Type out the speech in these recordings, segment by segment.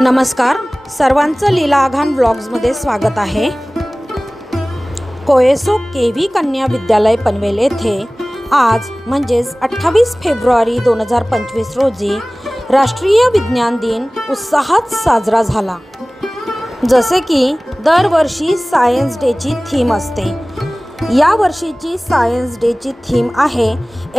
नमस्कार, सर्वांचं लीला आघाण ब्लॉग्समध्ये स्वागत आहे। कोयसो केव्ही कन्या विद्यालय पनवेल येथे आज म्हणजेच 28 फेब्रुवारी 2025 रोजी राष्ट्रीय विज्ञान दिन उत्साहात साजरा झाला। जसे की दरवर्षी सायन्स डेची थीम असते, या वर्षीची सायन्स डेची थीम आहे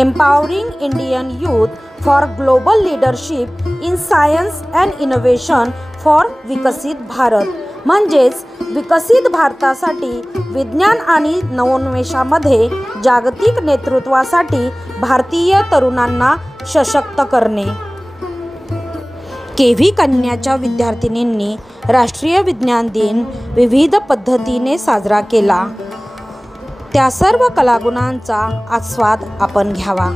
empowering Indian youth for global leadership in science and innovation for विकसित भारत। म्हणजेच विकसित भारतासाठी विज्ञान आणि नवोन्मेषामध्ये जागतिक नेतृत्वासाठी भारतीय तरुणांना सशक्त करणे। केव्ही कन्याच्या विद्यार्थिनींनी राष्ट्रीय विज्ञान दिन विविध पद्धतीने साजरा केला। त्या सर्व कलागुणांचा आस्वाद आपण घ्यावा।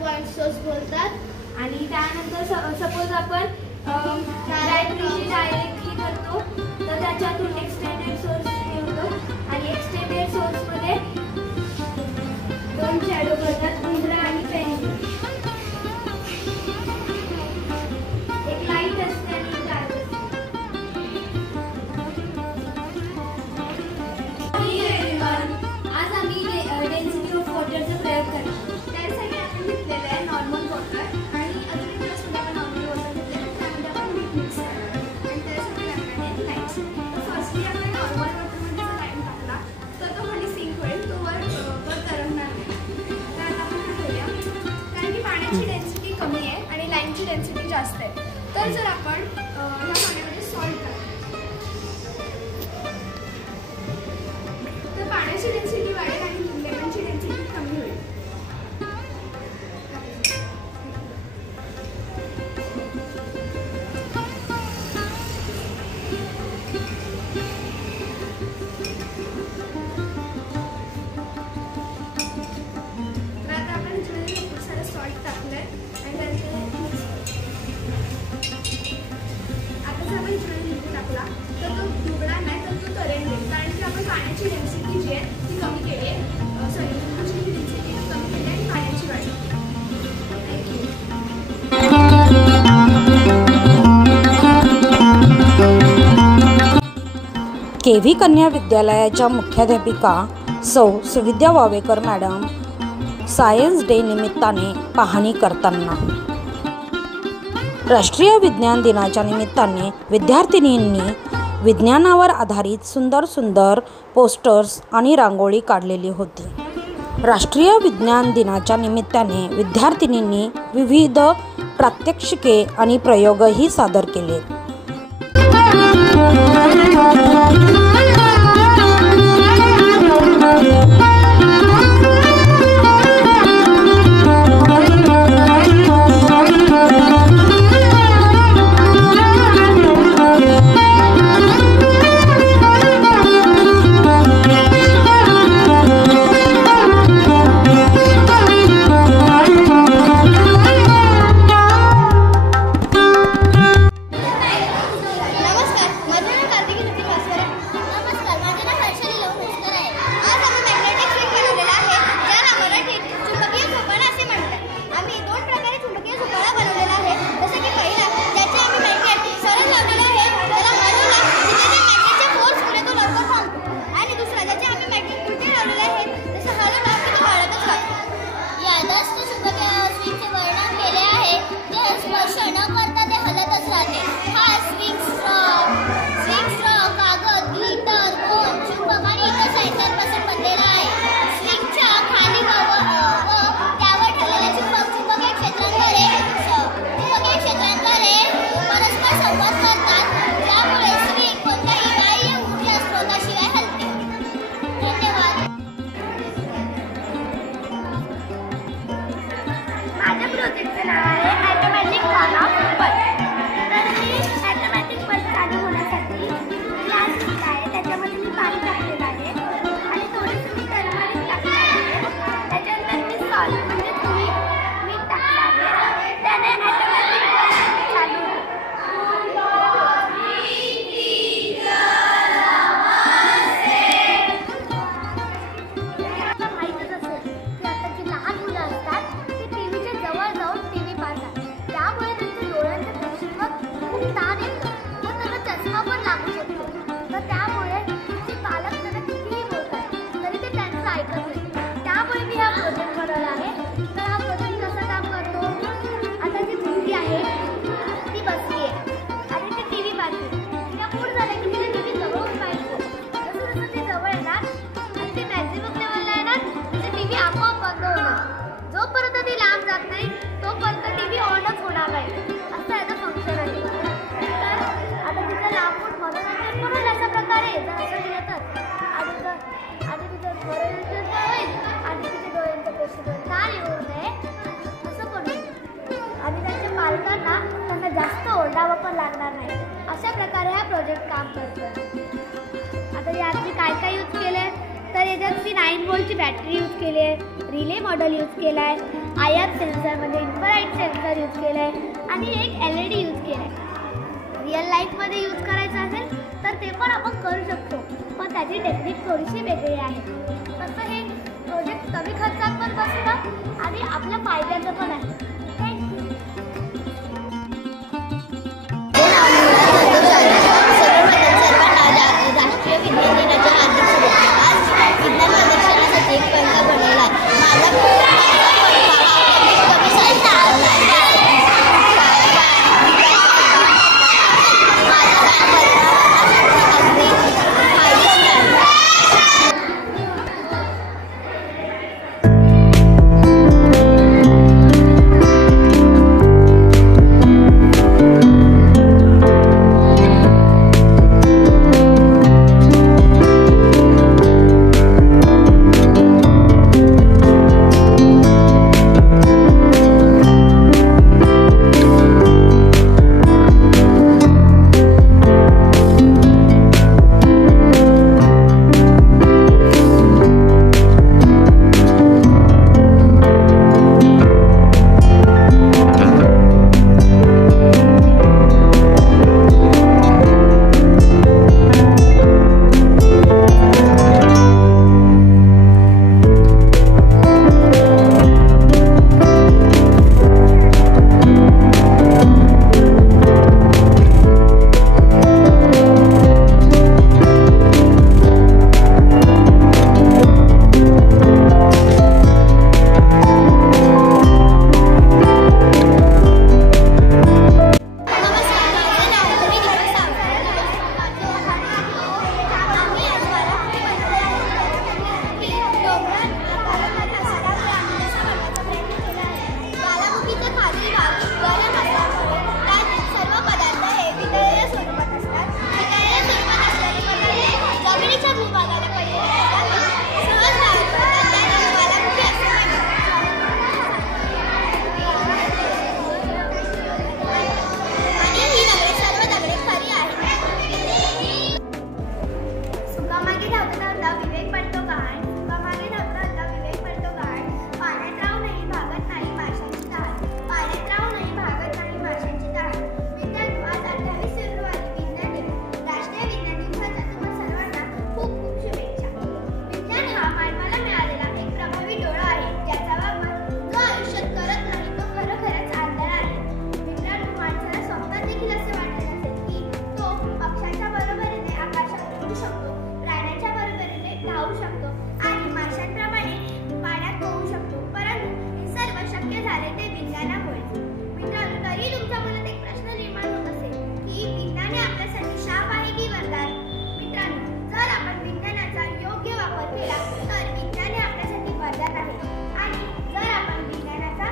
पॉइंट सोर्स बोलतात। आणि त्यानंतर सपोज आपण डायरेक्टली करतो तर त्याच्यातून एक्सटेंडेड सोर्स घेतो आणि एक्सटेंडेड सोर्स मध्ये दोन शॅडो पडतात, उंदरा आणि पेंग्विन। एक लाईट असते आणि एक डार्क असते। आज आम्ही डेन्सिटी ऑफ वॉटरचा प्रयोग करणार। त्यासाठी आपण घेतलेलं आहे नॉर्मल वॉटर आणि अजून एक सुद्धा आपण नॉर्मल वॉटर घेतलेलं आहे, त्यामध्ये आपण मीठ मिक्स करणार आणि त्यासाठी लागणार आहे लाईट्स। फर्स्टली आपण नॉर्मल वॉटरमध्ये जर लाईट टाकला तर तो खाली सिंक होईल, तो वर तरंगणार नाही। तर आता आपण काय करूया, कारण की पाण्याची डेन्सिटी कमी आहे आणि लाईनची डेन्सिटी जास्त आहे, तर जर आपण ह्या पाण्यामध्ये सॉल्ट टाकलं तर KV कन्या विद्यालयाच्या मुख्याध्यापिका सौ सुविद्या वावेकर मॅडम सायन्स डे निमित्ताने पाहणी करताना राष्ट्रीय विज्ञान दिनाच्या निमित्ताने विद्यार्थिनींनी विज्ञानावर आधारित सुंदर सुंदर पोस्टर्स आणि रांगोळी काढलेली होती। राष्ट्रीय विज्ञान दिनाच्या निमित्ताने विद्यार्थिनींनी विविध प्रात्यक्षिके आणि प्रयोगही सादर केले। प्रोजेक्टचं नाव आहे ॲटोमॅटिक ऑन ऑफ बल्ब। तर मी ॲटोमॅटिक बल्ब चालू होण्यासाठी गॅस दिला आहे, त्याच्यामध्ये मी पाणी टाकलेलं आहे आणि थोडंसं मी गरमाईत टाकलं आहे। त्याच्यानंतर मी सॉल्ट म्हणजे तुम्ही मीठ टाकलं आहे, त्याने ॲटोमॅटिक बल्ब चालू होईल। माहीतच असेल की आता जी लहान मुलं असतात ती टीव्हीच्या जवळ जाऊन टीव्ही पाहतात, त्यामुळे त्यांच्या डोळ्यांच्या पेशींवर खूप ताण येतो व त्यांना चष्मा पण लागू शकतो। तर त्यामुळे जे पालक त्यांना कितीही बोलतात तरी ते त्यांचं ऐकत नाही, त्यामुळे मी हा प्रोजेक्ट बनवला आहे। तर हा प्रोजेक्ट कसं काम करतो, आता जी मुलगी आहे ती बसली आहे आणि ती टीव्ही पाहते, तिला मूड झालं की तिला टीव्ही जवळून पाहिजे। जसं जसं ती जवळ येणार आणि ती मॅक्झिमम लेवलला येणार तर टीव्ही आपोआप बंद होणार। जोपर्यंत ती लांब जात नाही तोपर्यंत टीव्ही ऑनच होणार नाही, असं याचं फंक्शन आहे। तर आता तिचं लांबून मनोरंजन पण होईल अशा प्रकारे, जर असं केलं तर आणि तिचं मनोरंजन पण होईल आणि तिच्या डोळ्यांच्या पेशीवर ताण येऊ नये असं पण होईल आणि त्यांच्या पालकांना त्यांना जास्त ओरडावं पण लागणार नाही। अशा प्रकारे हा प्रोजेक्ट काम करतो। आता यात मी काय काय यूज केलं आहे, तर याच्यात मी 9 वोल्टची बॅटरी यूज केली आहे, रिले मॉडेल यूज केला आहे, IR सेन्सर म्हणजे इन्फ्रारेड सेन्सर यूज केलं आहे आणि एक LED यूज केलं आहे। रिअल लाईफमध्ये यूज करायचं असेल तर ते पण आपण करू शकतो, पण त्याची टेक्निक थोडीशी वेगळी आहे। तसं हे प्रोजेक्ट कमी खर्चात पण बसतं आणि आपल्या फायद्याचं पण आहे। थँक्यू। राष्ट्रीय विज्ञान दिनाच्या हार्दिक शुभेच्छा। आज विज्ञान प्रदर्शनासाठी एक पंखा बनवला आहे। मागे धावता धावता विवेक पडतो गहाण, मागे धावता धावता विवेक पडतो गहाण. पाण्यात राहूनही भागत नाही माशांची तहान, पाण्यात राहूनही भागत नाही माशांची तहान. मित्रांनो, आज 28 फेब्रुवारी विज्ञान दिन. राष्ट्रीय विज्ञान दिवसाच्या तुम्हा सर्वांना खूप खूप शुभेच्छा. विज्ञान हा मानवाला मिळालेला एक प्रभावी डोळा आहे, ज्याचा वापर जो आयुष्यात करत नाही तो खरोखरच आंधळा आहे. मित्रांनो, माणसाला स्वप्नात देखील असे वाटत असेल की तो पक्ष्यांच्या बरोबरीने आकाशात उडू शकतो, प्राण्यांच्या बरोबरीने धावू शकतो आणि माशांप्रमाणे पाण्यात पोहू शकतो. परंतु हे सर्व शक्य झाले ते विज्ञानामुळे. मित्रांनो, तरी तुमच्या मनात एक प्रश्न निर्माण होत असेल की विज्ञान हे आपल्यासाठी शाप आहे की वरदान? मित्रांनो, जर आपण विज्ञानाचा योग्य वापर केला तर विज्ञान हे आपल्यासाठी वरदान आहे. आणि जर आपण विज्ञानाचा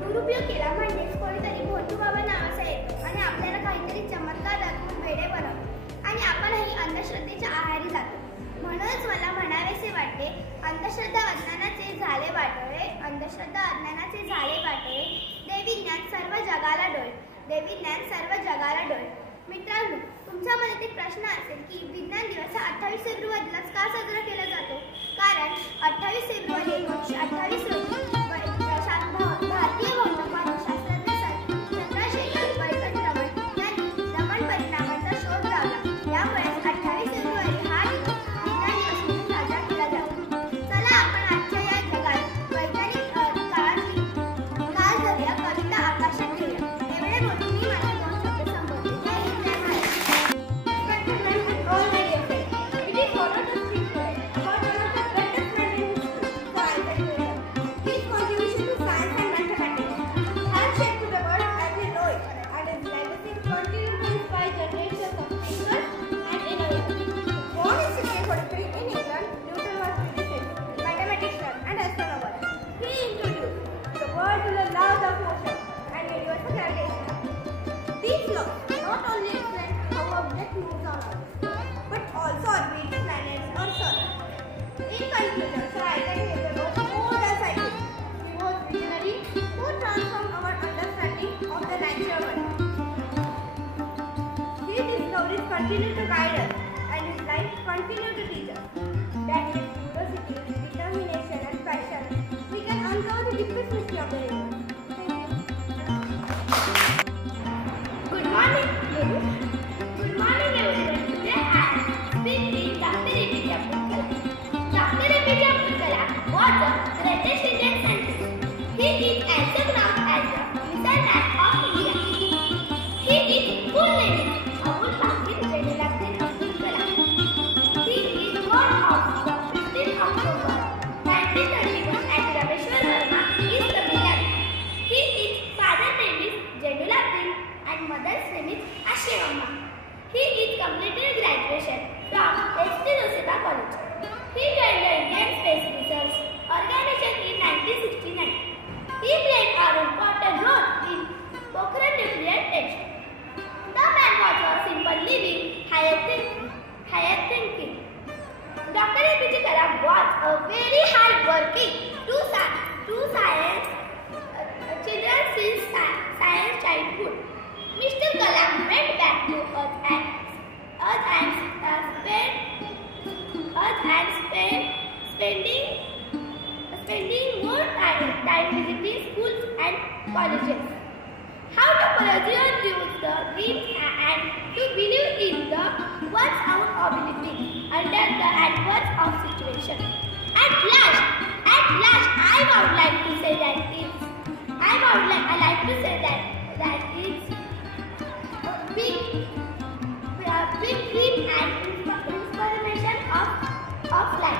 दुरुपयोग केला म्हणजेच कोणीतरी भोंदू बाबा नावाचा येतो आणि आपल्याला काहीतरी चमत्कार दाखवून वेडे बनवतो आणि आपणही अंधश्रद्धेच्या आहारी जातो. म्हणूनच मला म्हणावेसे वाटते, अंधश्रद्धा अज्ञानाचे झाले वाटोळे, अंधश्रद्धा अज्ञानाचे झाले वाटोळे, दे विज्ञान सर्व जगाला डोळे, दे विज्ञान सर्व जगाला डोळे. मित्रांनो, तुमच्या मनात एक प्रश्न असेल की विज्ञान दिवस हा 28 फेब्रुवारीलाच का साजरा केला जातो? कारण 28 फेब्रुवारी 1928 रोजी भारतीय भौतिकशास्त्रज्ञ चंद्रशेखर वैकट यांनी दमन परिणामांचा शोध लावला. यामुळेच 28 फेब्रुवारी हा दिवस विज्ञान दिवस म्हणून साजरा केला जातो. चला आपण आजच्या या जगात वैज्ञानिक काळातली काल धरूया, कविता आकाशात ठेवूया. एवढे बोलून मी माझे 2 शब्द संपवते. जय हिंद, जय Maharashtra. All my dear friends, it is honor to speak today about one of the greatest men in history, Sir Isaac Newton. His contribution to science and mathematics has shaped the world as we know it, and his legacy will continue to inspire generations of thinkers and innovators. Born in 1643 in England, Newton was a physicist, mathematician, and astronomer. He introduced the world to the laws of motion and universal gravitation. These laws not only explain how object moves on Earth, but also orbit planets or sun. In conclusion, Sir Isaac Newton was more than scientist. He was visionary who transformed our understanding of the natural world. His discoveries continue to guide us, and his life continue to teach us that with curiosity, determination, and passion, we can uncover the deepest mystery of the universe. Good morning, students. Good morning, everyone. Today I am speaking Dr. APJ Abdul Kalam. Dr. APJ Abdul Kalam was the greatest Indian scientist. He is also known as the missile man of India. His full name is Abul Pakir Jainuddin Abdul Kalam. He is born on the 15th October 1931 at Rameshwar Verma, East Tamil Nadu. His father's name is Jainuddin and mother's name is Ashramma. He is completed graduation from S.T. Rosetta College. He joined the Indian Space Research Organization in 1969. He played an important role in Pokhran nuclear test. The man was a simple living, higher thinking. Dr. APJ Kalam was a very hard-working to science children since science childhood. Mr. Kalam went back to Earth and spending more time visiting schools and colleges. How to persevere the dreams and to believe in the one's own ability under the adverse of situation. At last, I would like to say that it's big dream and inspiration of life.